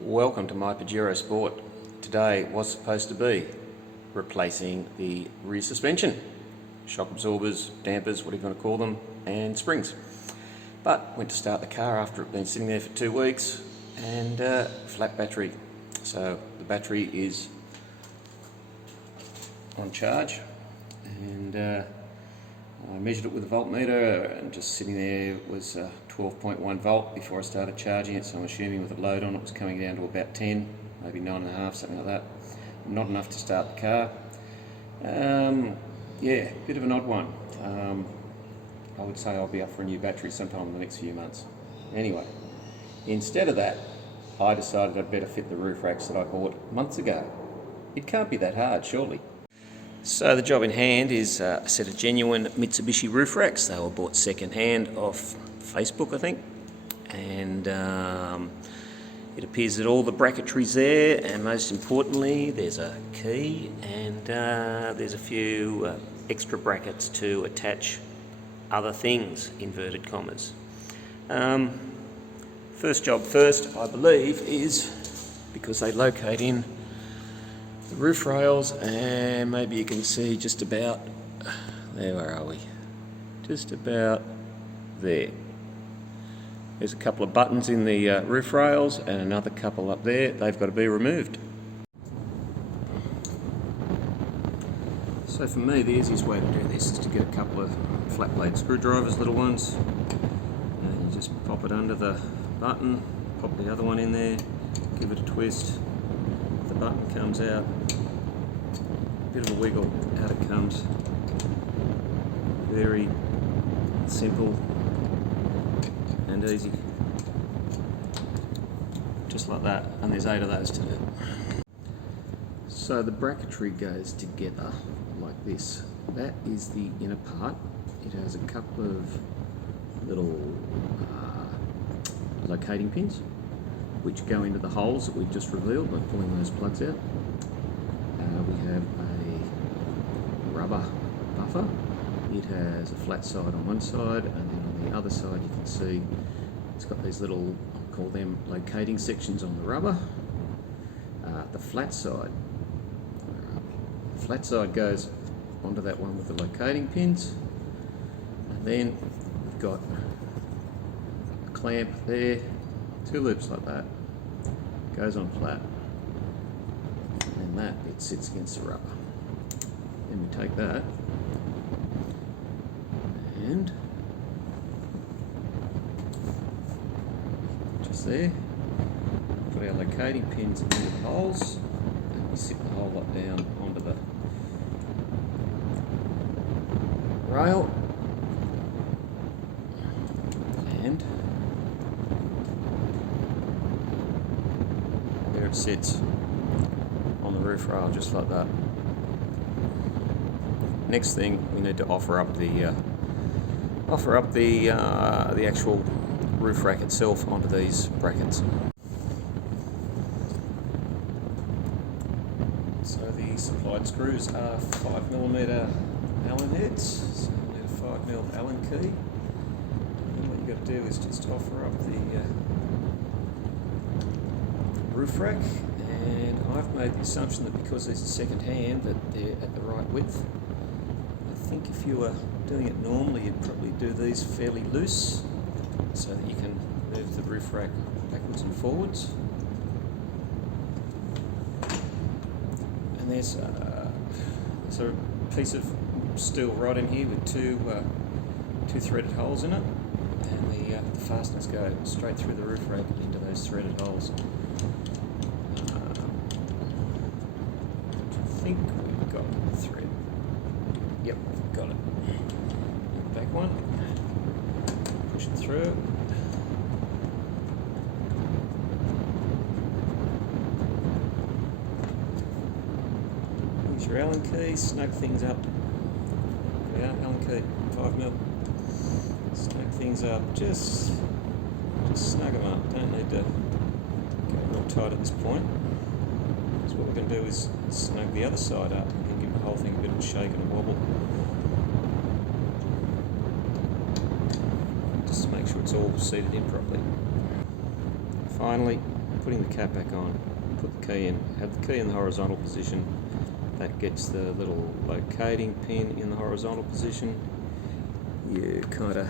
Welcome to my Pajero Sport. Today was supposed to be replacing the rear suspension, shock absorbers, dampers, whatever you want to call them, and springs. But went to start the car after it had been sitting there for 2 weeks and flat battery. So the battery is on charge and I measured it with a voltmeter and just sitting there was 12.1 volt before I started charging it, so I'm assuming with the load on it was coming down to about 10, maybe 9.5, something like that. Not enough to start the car. Yeah, bit of an odd one. I would say I'll be up for a new battery sometime in the next few months. Anyway, instead of that, I decided I'd better fit the roof racks that I bought months ago. It can't be that hard, surely. So the job in hand is a set of genuine Mitsubishi roof racks. They were bought second hand off Facebook, I think. And it appears that all the bracketry's there, and most importantly there's a key and there's a few extra brackets to attach other things, inverted commas. First job first, I believe, is because they locate in the roof rails, and maybe you can see just about there. Where are we? Just about there. There's a couple of buttons in the roof rails and another couple up there. They've got to be removed. So for me, the easiest way to do this is to get a couple of flat blade screwdrivers, little ones, and you just pop it under the button, pop the other one in there, give it a twist. The button comes out, bit of a wiggle, out it comes. Very simple and easy, just like that, and there's 8 of those to do. So the bracketry goes together like this. That is the inner part. It has a couple of little locating pins which go into the holes that we've just revealed by pulling those plugs out. We have a rubber buffer. It has a flat side on one side, and then on the other side you can see it's got these little, I'll call them locating sections on the rubber. The flat side goes onto that one with the locating pins, and then we've got a clamp there, 2 loops like that, goes on flat, and that bit sits against the rubber. Then we take that and just there, put our locating pins into the holes, and we sit the whole lot down onto the rail, and there it sits on the roof rail, just like that. Next thing, we need to offer up the actual roof rack itself onto these brackets. So the supplied screws are 5mm Allen heads, so you need a 5mm Allen key. And what you've got to do is just offer up the roof rack, and I've made the assumption that because these are second hand that they're at the right width. I think if you were doing it normally you'd probably do these fairly loose so that you can move the roof rack backwards and forwards. And there's a piece of steel rod in here with two threaded holes in it, and the fasteners go straight through the roof rack into those threaded holes. I think we've got the thread. Yep, got it. Back one, push it through. Use your Allen key, snug things up. There we are, Allen key, 5mm. Snug things up, just snug them up. Don't need to go real tight at this point. So what we're going to do is snug the other side up and give the whole thing a bit of a shake and a wobble. Just to make sure it's all seated in properly. Finally, putting the cap back on, put the key in, have the key in the horizontal position. That gets the little locating pin in the horizontal position. You kind of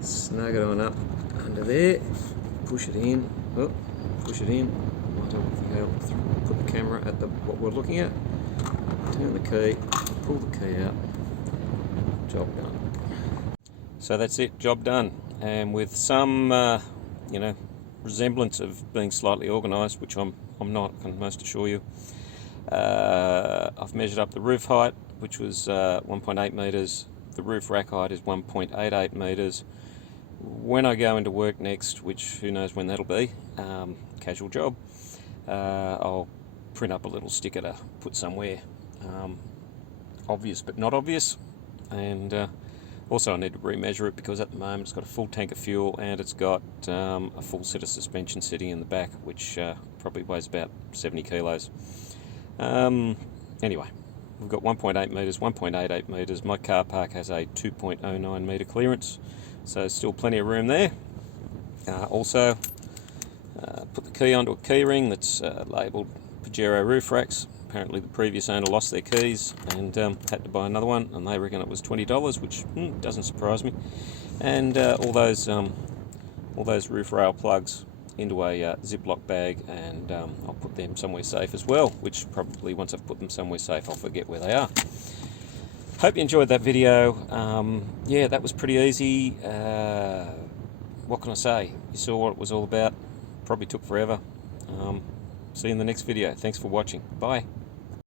snug it on up under there, push it in, push it in. Might help if you help put the camera at what we're looking at. Turn the key, pull the key out. Job done. So that's it, job done. And with some, resemblance of being slightly organised, which I'm not, I can most assure you. I've measured up the roof height, which was 1.8 metres. The roof rack height is 1.88 metres. When I go into work next, which who knows when that'll be, casual job, I'll print up a little sticker to put somewhere obvious but not obvious. And also I need to remeasure it, because at the moment it's got a full tank of fuel and it's got a full set of suspension sitting in the back, which probably weighs about 70 kilos. Anyway, we've got 1.8 metres, 1.88 metres. My car park has a 2.09 metre clearance, so still plenty of room there. Also, put the key onto a key ring that's labelled Pajero roof racks. Apparently the previous owner lost their keys and had to buy another one, and they reckon it was $20, which doesn't surprise me. And all those roof rail plugs into a Ziploc bag, and I'll put them somewhere safe as well, which probably once I've put them somewhere safe I'll forget where they are. Hope you enjoyed that video. Yeah, that was pretty easy. What can I say? You saw what it was all about. Probably took forever. See you in the next video. Thanks for watching. Bye.